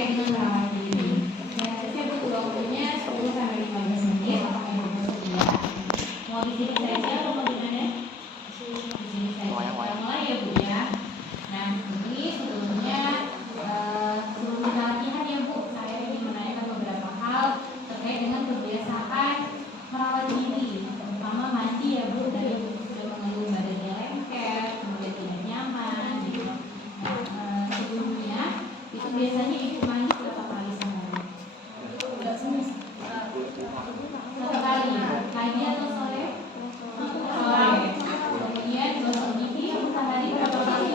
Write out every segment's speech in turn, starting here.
terkait dengan merawat diri. Dan saya butuh waktunya 10 sampai 15 menit. Apakah Ibu bersedia? Mau di sini saja atau mau di mana? Di sini saja. Kita mulai ya Bu ya. Nah, ini sebelumnya sebelum kita latihan ya Bu, saya ingin menanyakan beberapa hal terkait dengan kebiasaan merawat diri, terutama mandi ya Bu. Dari Bu sudah mengeluh badannya lengket, kemudian tidak nyaman gitu. Sebelumnya itu biasanya Ibu mandi berapa kali sehari? Satu kali, pagi atau sore? Sore. Kemudian gosok gigi sehari berapa kali?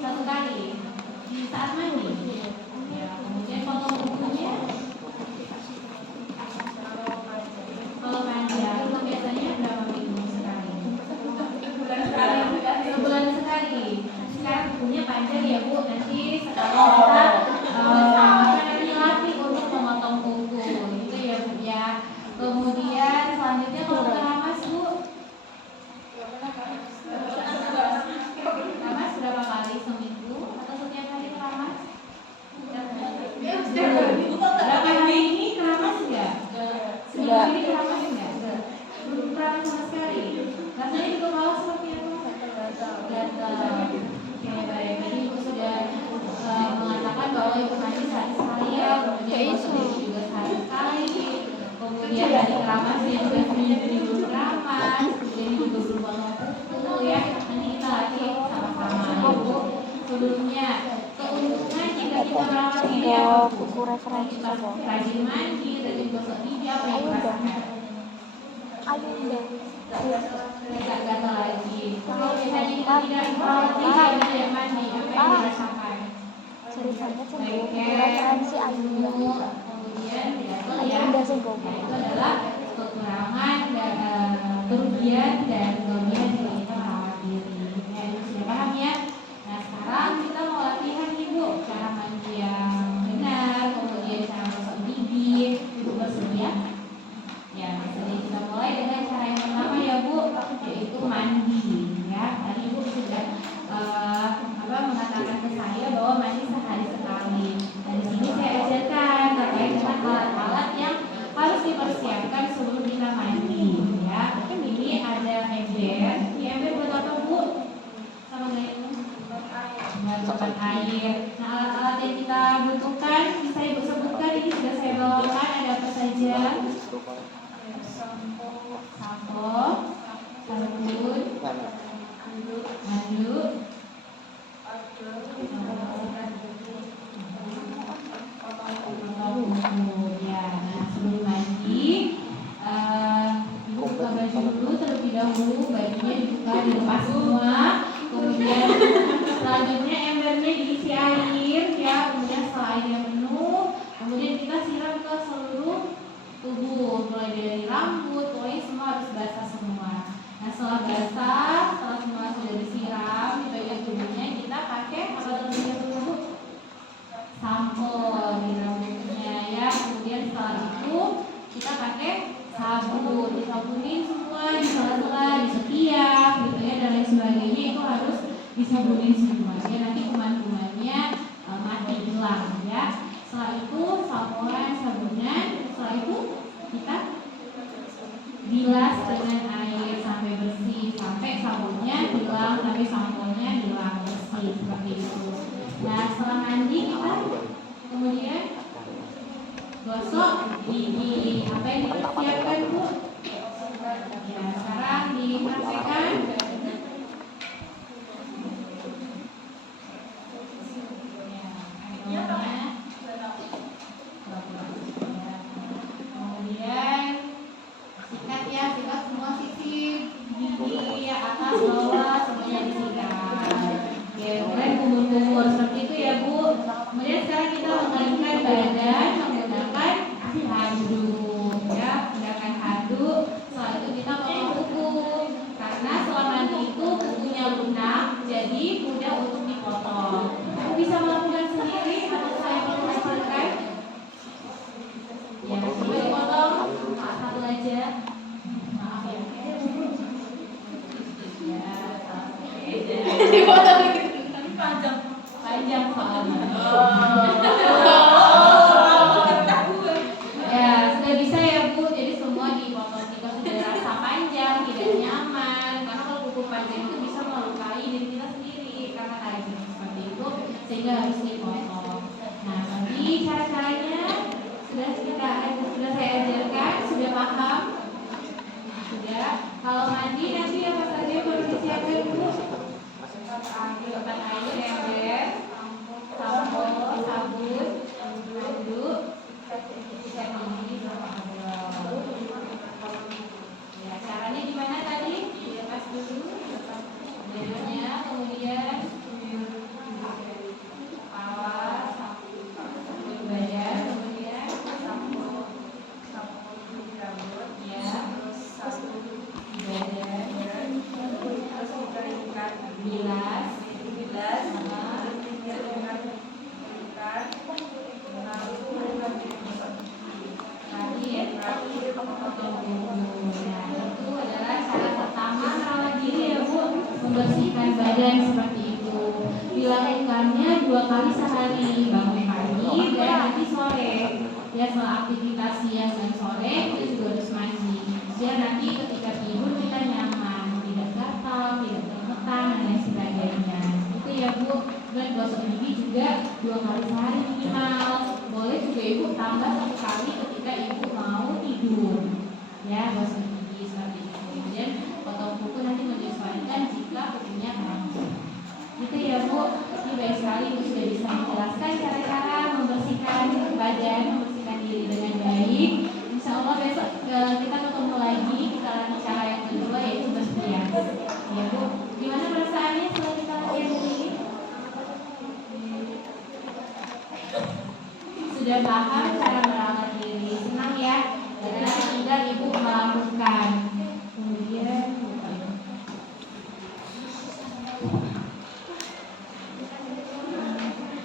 Satu kali. Di saat mandi. Ya, kemudian potong kukunya. Kalau panjang itu biasanya berapa minggu sekali? Sebulan sekali. Sekarang kukunya panjang ya Bu. Nanti sekarang kita latih untuk memotong kuku. Itu ya Bu ya. Kemudian selanjutnya kalau keramas Bu, keramas berapa kali seminggu atau setiap hari keramas? Berapa hari ini keramas enggak? Seminggu ini keramas enggak? Belum keramas sama sekali. Rasanya di kepala seperti apa? Gatal. Oke, baik. Tadi Ibu sudah mengatakan bahwa Ibu mandi sehari sekali ya, kemudian gosok gigi juga sehari sekali. Kemudian dari keramas dia juga seminggu belum keramas, kemudian juga belum potong kuku ya. Nanti kita latih sama-sama Ibu. Sebelumnya keuntungan jika kita merawat diri apa Bu? Kita rajin mandi, rajin gosok gigi, apa yang dirasakan? Tidak gatal lagi. Kalau misalnya kita tidak merawat diri, tidak mandi, apa yang dirasakan? Kemudian gatal ya. Nah, itu adalah kekurangan dan kerugian dan kelebihan jika kita merawat diri. Ya, sudah paham ya? Nah, sekarang kita mau latihan nih Bu, cara mandi yang benar, kemudian cara gosok gigi. Ibu bersedia? Ya, jadi kita mulai dengan cara yang pertama ya Bu, yaitu mandi. Ya, tadi Ibu sudah mengatakan ke saya bahwa mandi sehari sekali. Dan di sini saya ajarkan terkait dengan alat-alat yang harus dipersiapkan sebelum kita mandi. Ya, ini ada ember. Ini ember buat apa Bu? Sama gayanya? Buat air. Nah, alat-alat yang kita butuhkan bisa Ibu sebutkan. Ini sudah saya bawakan. Ada apa saja? Sampo, sabun, handuk, ya. Nah, sebelum mandi, Ibu buka baju dulu terlebih dahulu. Bajunya dibuka, dilepas semua. Kemudian selanjutnya embernya diisi air, ya. Kemudian setelah airnya penuh, kemudian kita siram ke seluruh tubuh, mulai dari rambut, pokoknya semua harus basah semua. Nah, setelah basah, setelah semua sudah disiram di bagian tubuhnya, kita pakai apa terlebih dahulu? Sampo di rambutnya ya. Kemudian setelah itu kita pakai sabun, disabunin semua di sela-sela, di setiap gitu ya, dan lain sebagainya. Itu harus disabunin semua ya, nanti kuman-kumannya mati hilang ya. Setelah itu sampoan, sabunan. Setelah itu kita bilas dengan air sampai bersih, sampai sabunnya hilang, sampai samponya hilang bersih, seperti itu. Nah, setelah mandi kita kemudian gosok gigi. Apa yang dipersiapkan Bu? Ya, sekarang dipraktekkan. Kemudian sikat ya, sikat semua sisi gigi atas bawah semuanya disikat. Oke, kemudian kumur-kumur seperti itu ya Bu. Kemudian sekarang kita mengalihkan badan menggunakan handuk ya, menggunakan handuk. Setelah itu kita potong kuku. Karena setelah mandi itu kukunya lunak, jadi mudah untuk dipotong. Aku bisa melakukan sendiri atau saya perlu hasilkan? Ya, coba dipotong satu aja. Maaf ya. Ya, dipotong panjang soalnya. seperti itu, sehingga harus dipotong. Nah, nanti cara-caranya sudah saya ajarkan, sudah paham? Sudah. Kalau mandi nanti apa saja perlu disiapkan dulu? Sedotan air, ember, sampo, sabun, handuk, sikat gigi sama sabun. Ya, caranya gimana tadi? Dilepas dulu badannya, kemudian awas, sabun badan, kemudian sampo rambut, ya, sabun badan, bilas, sama terakhir nah, itu adalah cara pertama merawat diri ya Bu, membersihkan badan seperti itu. Dilakukannya 2 kali sehari, bangun pagi dan nanti sore. Ya, setelah aktivitas siang dan sore kita juga harus mandi. Biar nanti ketika tidur kita nyaman, tidak gatal, tidak gemetar dan lain sebagainya. Itu ya Bu. Dan gosok gigi juga 2 kali sehari minimal. Boleh juga Ibu tambah 1 kali ketika Ibu mau tidur. Ya, gosok gigi seperti itu. Kemudian potong kuku nanti menyesuaikan jika kukunya panjang. Gitu ya Bu. Ini baik sekali Ibu sudah bisa menjelaskan cara-cara membersihkan badan, membersihkan diri dengan baik. Insya Allah besok kita ketemu lagi. Kita lanjut cara yang kedua yaitu berhias. Ya Bu. Gimana perasaannya setelah kita latihan ini? Sudah paham cara merawat diri, senang ya. Jadi tinggal Ibu melakukan.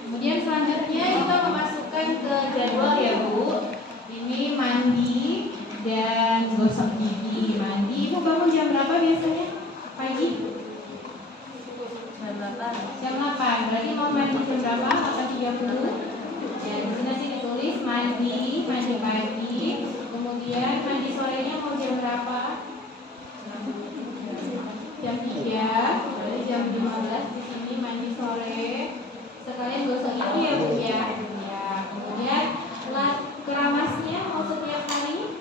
Kemudian selanjutnya kita memasukkan ke jadwal ya Bu. Ini mandi dan gosok gigi. Mandi, Ibu bangun jam berapa biasanya? Pagi? Jam 8. Berarti mau mandi jam berapa? 8.30. Ya, di sini nanti ditulis mandi pagi, kemudian mandi sorenya mau jam berapa? Jam 3, berarti jam 15 di sini mandi sore. Sekalian gosok gigi ya Bu ya. Ya, kemudian keramasnya mau setiap hari?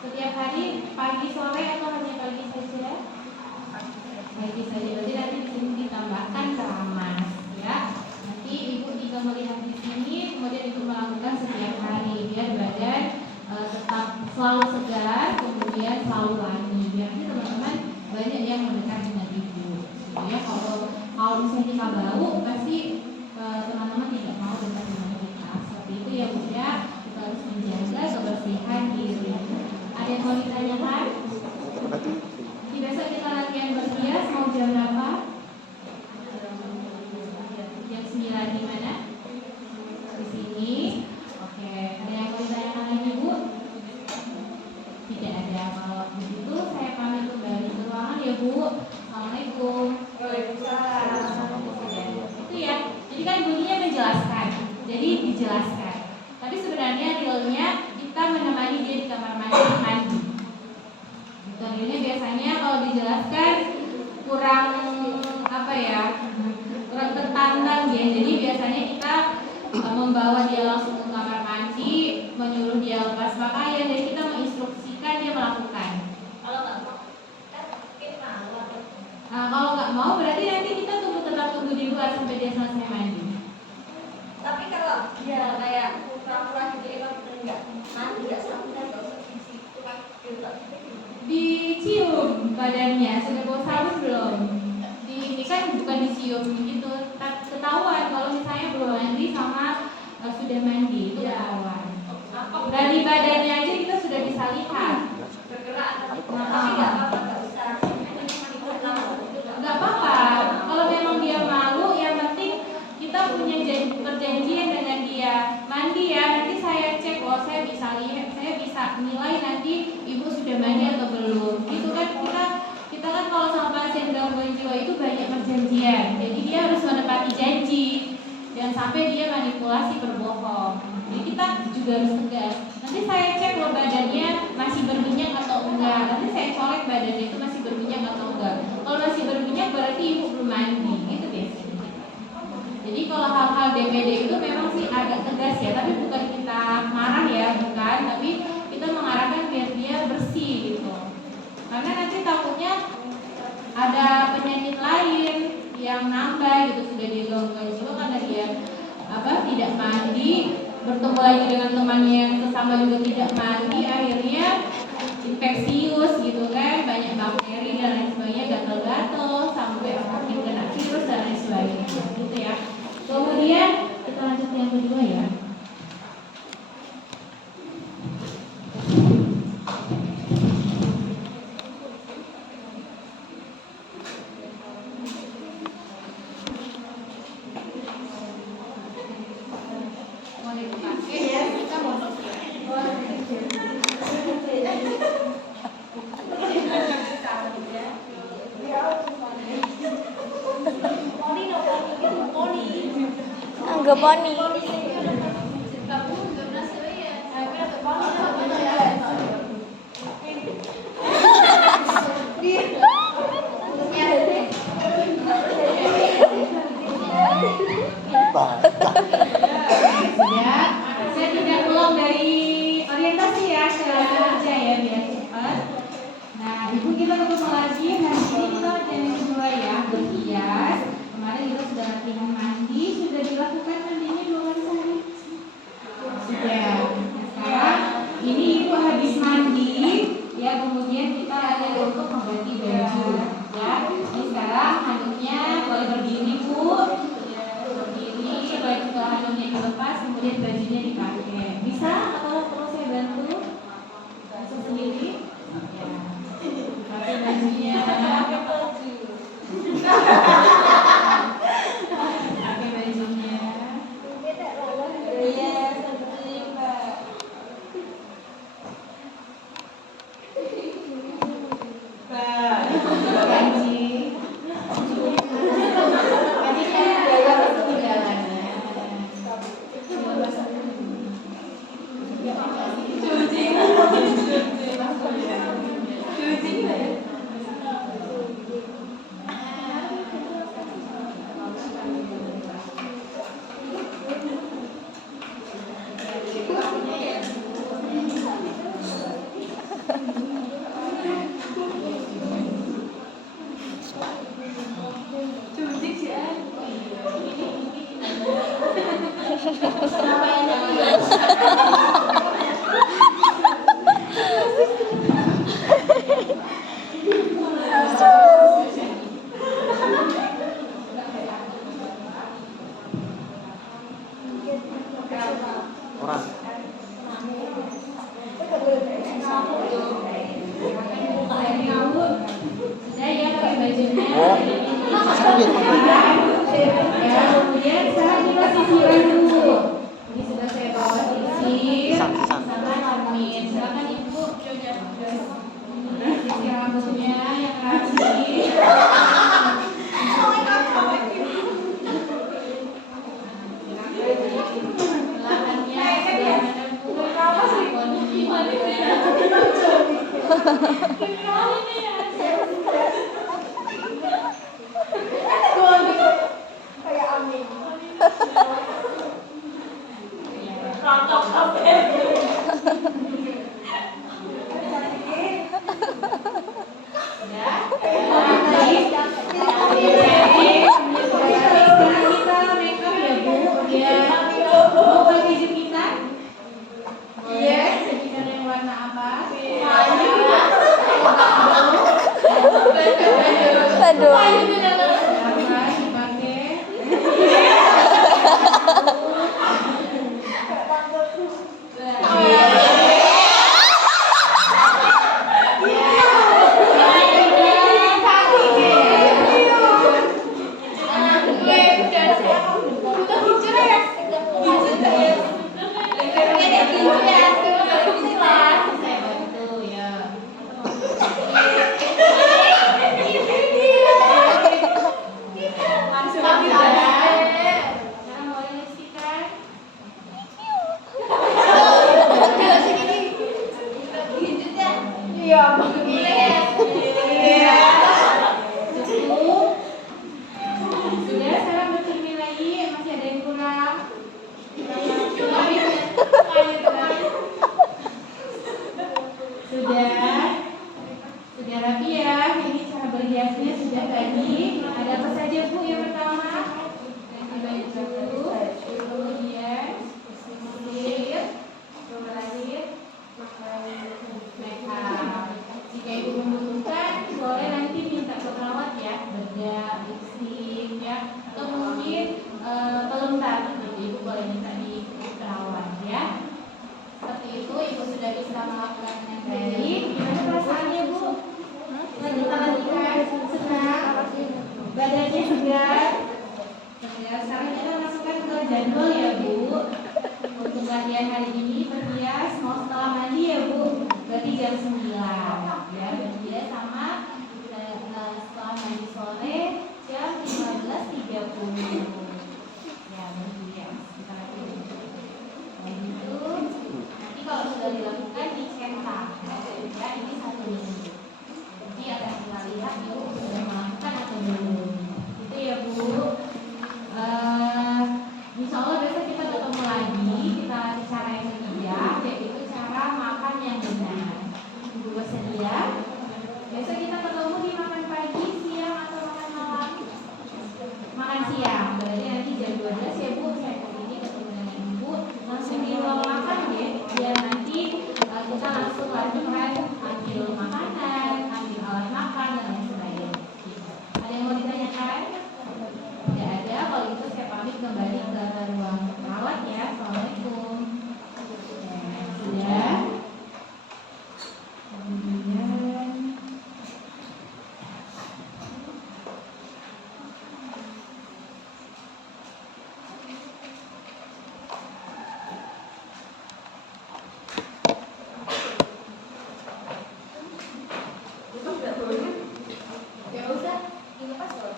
Setiap hari pagi sore atau hanya pagi saja? Pagi saja. Berarti nanti di sini ditambahkan keramas ya. Nanti Ibu tinggal melihat di sini, kemudian Ibu melakukan setiap hari biar badan tetap selalu segar, kemudian selalu wangi. Biar teman-teman banyak yang mendekat dengan Ibu. Ya, kalau misalnya kita bau, pasti teman-teman tidak mau dekat dengan kita. Seperti itu ya Bu ya. Kita harus menjaga kebersihan diri. Ada yang mau ditanyakan? Di besok kita latihan berhias mau jam berapa? Jam 9 di mana? Di sini. Oke, ada yang mau ditanyakan lagi Bu? Tidak ada. Kalau begitu saya pamit kembali ke ruangan ya Bu. Assalamualaikum. Waalaikumsalam. Itu ya. Jadi kan bunyinya menjelaskan. Jadi dijelaskan. Tapi sebenarnya realnya kita menemani dia di kamar mandi. Ini biasanya kalau dijelaskan kurang kurang tertantang ya. Jadi biasanya kita membawa dia langsung ke kamar mandi, menyuruh dia lepas pakaian, dan kita menginstruksikan dia melakukan. Kalau nggak mau, kan mungkin malu. Nah, kalau nggak mau berarti nanti kita tetap tunggu di luar sampai dia selesai mandi. Tapi kalau dia kayak pura-pura gitu, enggak mandi nggak sampai nggak usah di situ kan dicium badannya, sudah bawa sabun belum? Ini kan bukan dicium gitu, ketahuan kalau misalnya belum mandi sama sudah mandi, itu ketahuan. Dari badannya aja kita sudah bisa lihat. Bergerak, tapi nggak apa-apa, nggak usah. Nggak apa-apa. Kalau memang dia malu, yang penting kita punya perjanjian dengan dia. Mandi ya, nanti saya cek, saya bisa lihat, saya bisa nilai nanti Ibu sudah mandi atau belum. Itu kan kita kan kalau sama pasien gangguan jiwa itu banyak perjanjian. Jadi dia harus menepati janji. Jangan sampai dia manipulasi berbohong. Jadi kita juga juga harus tegas. Nanti saya cek loh badannya masih berminyak atau enggak. Nanti saya colek badannya itu masih berminyak atau enggak. Kalau masih berminyak berarti ibu belum mandi, gitu biasanya. Jadi kalau hal-hal DPD itu memang sih agak tegas ya, tapi bukan kita marah ya, bukan, tapi kita mengarahkan biar dia bersih gitu. Karena nanti takutnya ada penyakit lain yang nambah gitu, sudah digangguan jiwa karena dia tidak mandi, bertemu lagi dengan temannya yang sesama juga tidak mandi, akhirnya infeksius gitu kan, banyak bakteri dan lain sebagainya, gatal-gatal sampai mungkin kena virus dan lain sebagainya gitu ya. Kemudian kita lanjut yang kedua ya. Angga poni. Saya tidak pulang dari orientasi ya, kerja ya biar cepat. Nah, ibu kita ketemu lagi hari ini kita yang kedua ya, berhias. Kemarin kita sudah latihan mandi, sudah dilakukan mandinya 2 kali sehari. Sudah. Sekarang ini ibu habis mandi, ya kemudian kita ada untuk mengganti baju. Ya, ini sekarang handuknya boleh berdiri bu. Baju handuknya dilepas, kemudian bajunya dipakai. Bisa atau perlu saya bantu? Bisa sendiri? Ya. Pakai bajunya. Pakai bajunya. Iya, seperti Mbak. Warna apa? boleh minta di perawat ya. Seperti itu, Ibu sudah bisa melakukan dengan baik. Gimana perasaannya, Bu? Senang? Badannya segar? Segar. Sekarang kita masukkan ke jadwal ya, Bu. Untuk latihan hari ini berhias mau setelah mandi ya, Bu. Berarti jam 9 ya, berhias sama setelah mandi sore jam 15.30 ya, berhias. Kita latihan. Gitu. Nanti kalau sudah dilakukan dicetak ya, ini 1 minggu. Jadi akan kita lihat Ibu sudah melakukan atau belum. Itu ya, Bu. Insya Allah besok kita ketemu lagi. Kita cara yang ketiga, yaitu cara makan yang benar. Ibu bersedia? Besok kita ketemu di makan pagi, siang, atau makan malam? Makan siang. Berarti nanti jam 12 ya, Bu. Saya kesini ketemu dengan Ibu. Langsung di ruang makan ya. Biar nanti kita langsung latihan ambil makanan, ambil alat makan, dan lain sebagainya. Ada yang mau ditanyakan? Tidak ada. Kalau itu saya pamit kembali ke ruang perawat ya. Assalamualaikum. Sudah. Kemudian gak usah dilepas loh.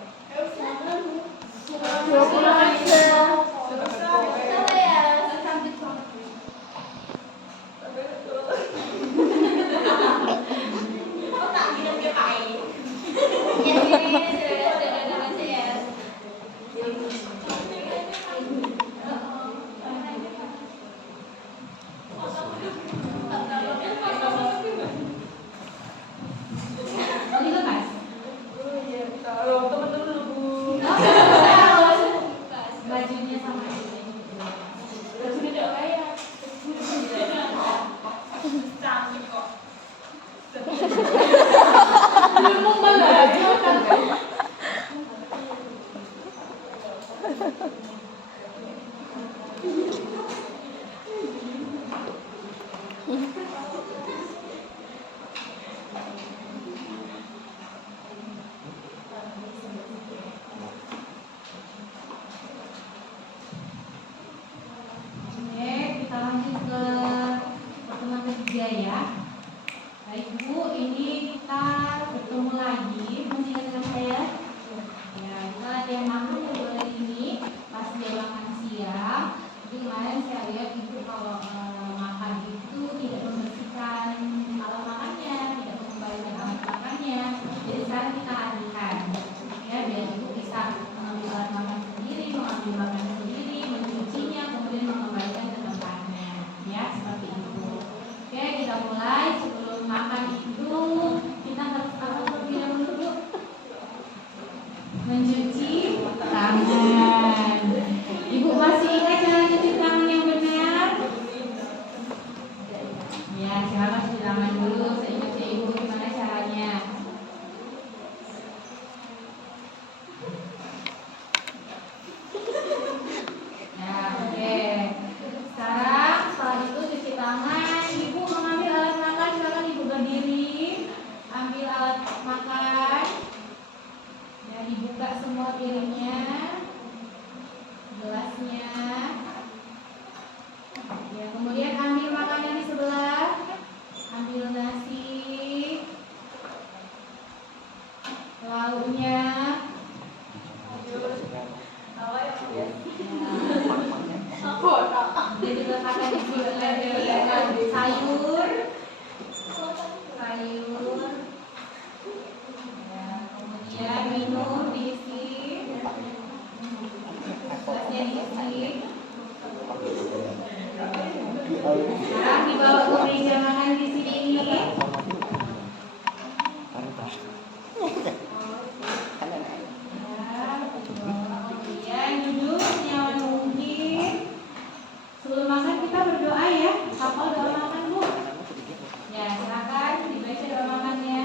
Bajunya sama ya. Baik Bu, ini kita bertemu lagi. Masih ingat dengan saya? Ya, kita latihan makan yang boleh ini pas dia makan siang. Jadi kemarin saya lihat Ibu kalau makan itu tidak membersihkan alat makannya, tidak mengembalikan alat makannya. Jadi sekarang kita alihkan ya, biar Ibu bisa mengambil alat makan sendiri, mengambil makan sendiri, mencucinya, kemudian mengembalikan ke tempatnya. Ya, seperti itu. Oke, kita mulai. Sebelum makan itu kita harus apa terlebih dahulu? Mencuci tangan. Ibu masih ingat cara cuci tangan yang benar? Ya, silakan cuci tangan dulu. Saya ingat Ibu gimana caranya. Ya, oke. Sekarang setelah itu cuci tangan, Ibu mengambil alat makan. Silakan Ibu berdiri, ambil alat makan. Ya, dibuka semua piringnya, gelasnya. Ya, kemudian ambil makanan di sebelah, ambil nasi, lauknya. Jadi diletakkan di sini sayur. Ya, kemudian minum diisi, gelasnya diisi. Sekarang dibawa ke meja makan di sini. Kemudian duduk senyaman mungkin. Sebelum makan kita berdoa ya. Hafal doa makan Bu. Ya, silakan dibaca doa makannya.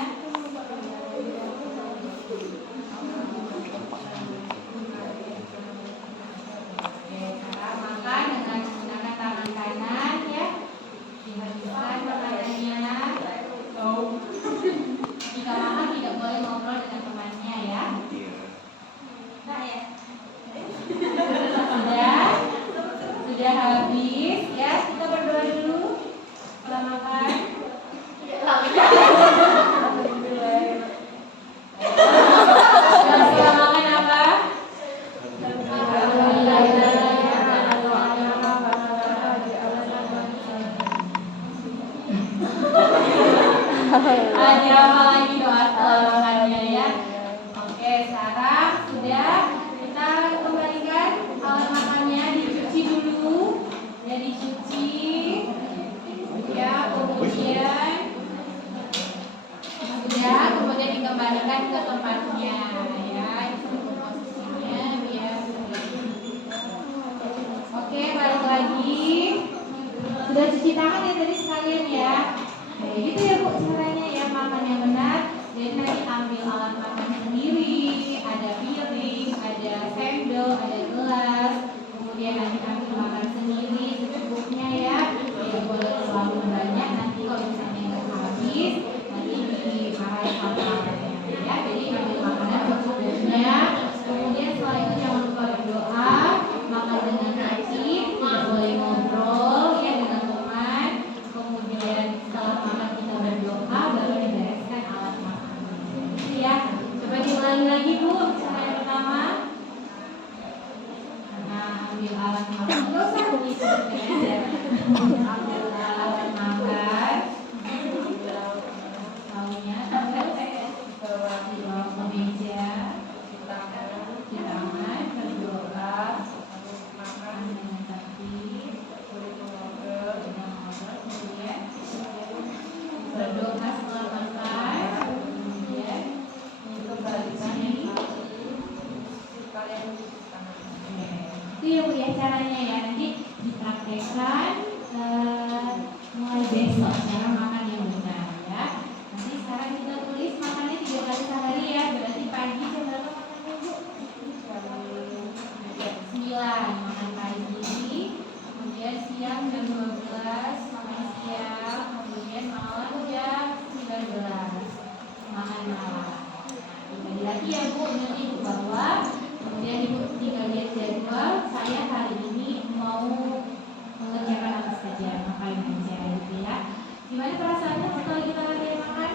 Oke, cara makan Udah cuci tangan ya tadi sekalian ya. Kayak gitu ya Bu caranya ya, makan yang benar. Jadi nanti ambil alat makan sendiri, ada piring, ada sendok, ada gelas. Kemudian nanti ambil makan sendiri secukupnya ya. Tidak boleh terlalu banyak, nanti kalau misalnya nggak habis nanti dimarahin sama orangnya ya. Jadi ambil makanan secukupnya. Kemudian setelah itu jangan lupa berdoa, makan dengan tertib, tidak boleh ngobrol ya dengan teman. Kemudian setelah makan kita berdoa, baru dibereskan alat makan. Gitu ya. Coba diulangi lagi Bu, cara yang pertama. Nah, ambil alat makan. Nggak usah begitu ya. Ambil alat makan. Saunya sampai di bawah meja. Cuci tangan, berdoa, makan dengan tertib, kemudian berdoa setelah makan, kemudian kembali sini. Itu ya Bu ya caranya ya, nanti dipraktekkan mulai besok cara makan yang benar ya. Nanti sekarang kita tulis makannya 3 kali sehari ya, berarti pagi jam berapa makannya Bu? 9 makan pagi, kemudian siang jam 12 makan siang, kemudian malam jam 19 makan malam. Dibagi lagi ya Bu, nanti Ibu bawa, kemudian Ibu tinggal lihat jadwal. Saya hari ini mau mengerjakan apa saja, ngapain aja gitu ya. Gimana perasaannya setelah kita latihan makan?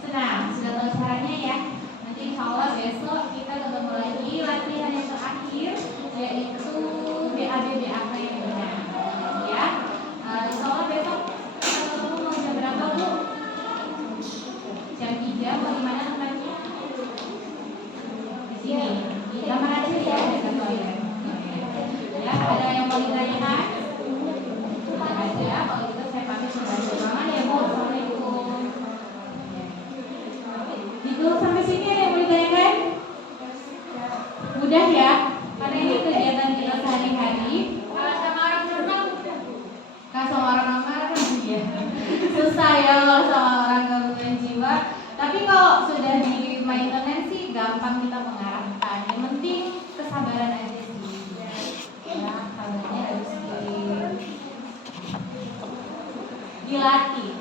Senang, sudah tahu caranya ya. Nanti insya Allah besok kita ketemu lagi latihan yang terakhir, yaitu BAB BAK yang benar ya. Insya Allah besok kita ketemu mau jam berapa Bu? Jam 3, mau dimana tempatnya? Di sini, di kamar aja ya, dekat toilet. Ya, ada yang mau ditanyakan? Tidak ada, kalau gitu saya pamit undangan ya Bu. Assalamualaikum. Gitu sampai sini ada yang mau ditanyakan? Mudah ya, karena ini kegiatan kita sehari-hari. Kalau sama orang normal mudah Bu. Kalau sama orang normal kan ya susah ya kalau sama orang gangguan jiwa. Tapi kalau sudah di maintenance sih gampang kita mengarahkan. Yang penting kesabaran aja sih. Ya, sabarnya harus dilatih.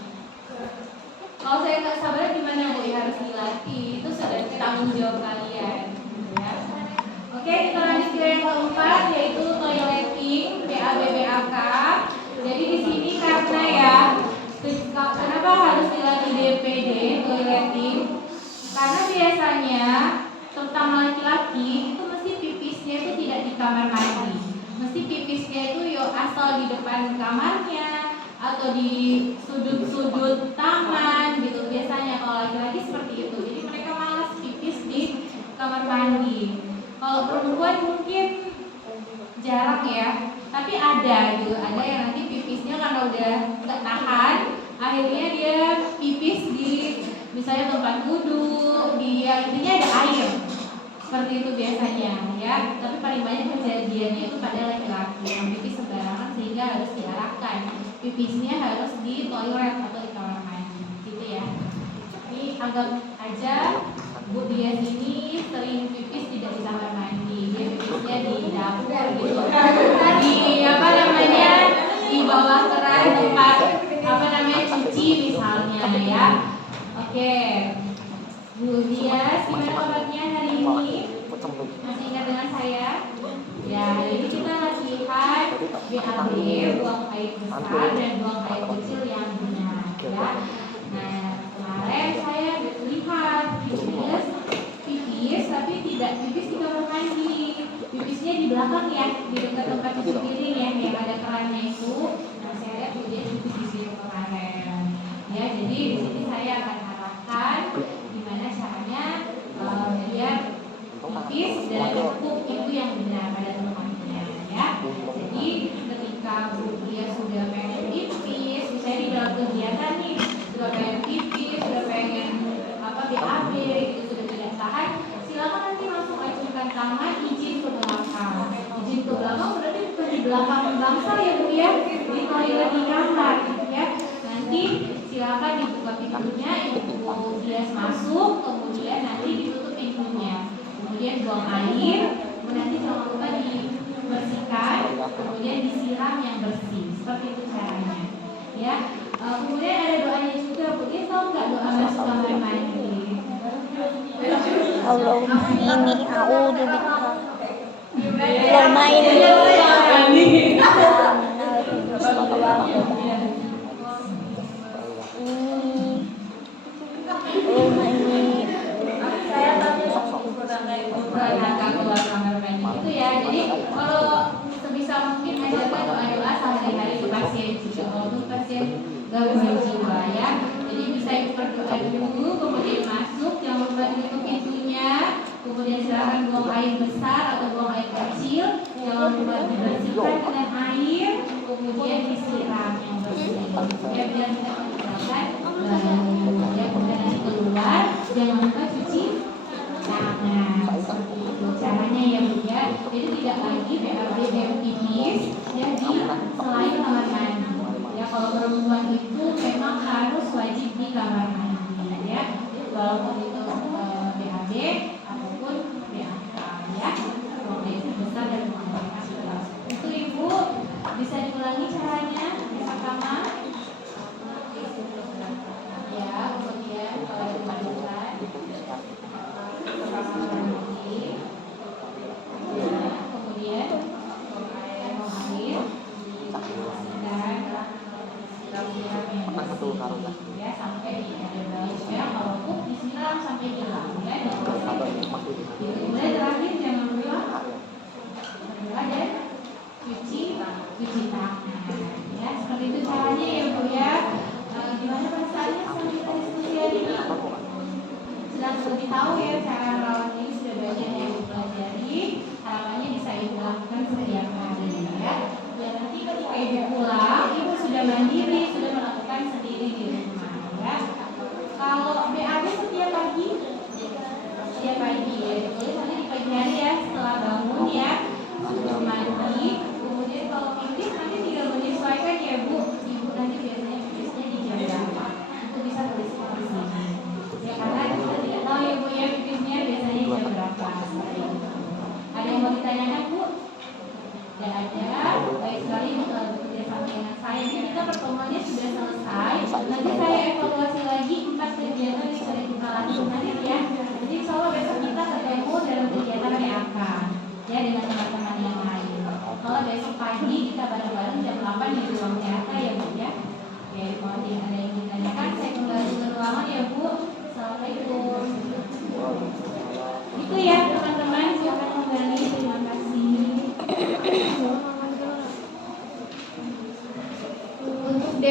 Kalau saya nggak sabar gimana Bu? Ya harus dilatih. Itu sudah tanggung jawab kalian. Ya. Oke, kita lanjut ke yang keempat, yaitu toileting, BAB BAK. Jadi di sini karena ya, kenapa harus dilatih DPD toileting? Karena biasanya terutama laki-laki itu mesti pipisnya itu tidak di kamar mandi. Mesti pipisnya itu asal di depan kamarnya atau di sudut-sudut taman gitu. Biasanya kalau laki-laki seperti itu. Jadi mereka malas pipis di kamar mandi. Kalau perempuan mungkin jarang ya, tapi ada gitu. Ada yang nanti pipisnya karena udah nggak tahan, akhirnya dia pipis di misalnya tempat duduk, intinya ada air. Seperti itu biasanya ya. Tapi paling banyak kejadiannya itu pada laki-laki yang pipis sembarangan sehingga harus diarahkan. Pipisnya harus di toilet atau di kamar mandi, gitu ya. Ini anggap aja Bu dia ini sering pipis tidak di kamar mandi, dia pipisnya di dapur gitu. Di di bawah keran tempat cuci misalnya ya. Oke. Bu Dias, gimana kabarnya hari ini? Masih ingat dengan saya? Ya, hari ini kita latihan BAB, buang air besar dan buang air kecil yang benar ya. Nah, kemarin saya lihat pipis tapi tidak pipis di kamar mandi. Pipisnya di belakang ya, di dekat tempat cuci piring ya, yang ada kerannya itu. Nah, saya lihat dia pipis di situ kemarin. Ya, jadi di sini saya akan arahkan gimana caranya biar pipis dan cukup itu yang benar pada tempatnya ya. Jadi ketika dia sudah pengen pipis, misalnya di dalam kegiatan nih sudah pengen pipis, sudah pengen BAB itu sudah tidak tahan, silakan nanti langsung ajukan tangan izin ke belakang. Izin ke belakang berarti bukan di belakang bangsal ya Bu ya, di toilet di kamar gitu ya. Nanti silakan dibuka pintunya, Ibu bias masuk, kemudian nanti ditutup pintunya, kemudian buang air, kemudian nanti jangan lupa dibersihkan, kemudian disiram yang bersih, seperti itu caranya ya. Kemudian ada doanya juga Bu, dia tahu nggak doa masuk kamar mandi? Allahumma inni a'udzubika Allahumma inni itu ya. Jadi kalau sebisa mungkin ajarkan doa-doa sehari-hari ke pasien juga. Kalau untuk pasien gangguan jiwa ya, jadi bisa ibu berdoa dulu, kemudian masuk, jangan lupa tutup pintunya, kemudian silakan buang air besar atau buang air kecil, jangan lupa dibersihkan dengan air, kemudian disiram yang bersih ya, biar tidak meninggalkan ya. Kemudian nanti keluar, jangan lupa cuci tangan, seperti itu caranya ya Bu ya. Jadi tidak lagi BAB pipis ya di selain kamar mandi ya. Kalau perempuan itu memang harus wajib di kamar mandi ya, walaupun itu BAB ataupun BAK ya, buang air besar dan buang air kecil. Itu Ibu bisa diulangi caranya di kamar ya. Kemudian kalau dimandikan kemudian buang air ya sampai di ya, kalau pup disiram sampai hilang ya. Kemudian terakhir jangan lupa dan cuci tangan ya. Seperti itu caranya ya Bu ya. Gimana perasaannya sama kita diskusi hari ini? Sudah lebih tahu ya cara merawat ini, sudah banyak yang dipelajari. Harapannya bisa Ibu lakukan setiap hari ya. Dan nanti ketika Ibu pulang, Ibu sudah mandiri, sudah melakukan sendiri di rumah ya. Kalau BAB setiap pagi ya, ditulis nanti di pagi hari ya, setelah bangun ya, sebelum mandi. Kemudian kalau pipis nanti tinggal menyesuaikan ya Bu. Ibu nanti biasanya pipisnya di jam berapa, itu bisa tulis di sini ya, karena kita tidak tahu ya Bu ya pipisnya biasanya jam berapa. Ada yang mau ditanyakan Bu? Tidak ada. Baik sekali bekerja sama dengan saya. Jadi kita pertemuannya sudah selesai. Nanti saya evaluasi lagi 4 kegiatan yang sudah kita lakukan ya. Jadi insya Allah besok kita ketemu dalam kegiatan PAK ya dengan teman-teman yang lain. Kalau besok pagi kita bareng-bareng jam 8 di ruang teater ya Bu ya. Oke, mohon ada yang ditanyakan, saya kembali ke ruangan ya Bu. Assalamualaikum. Itu ya teman-teman.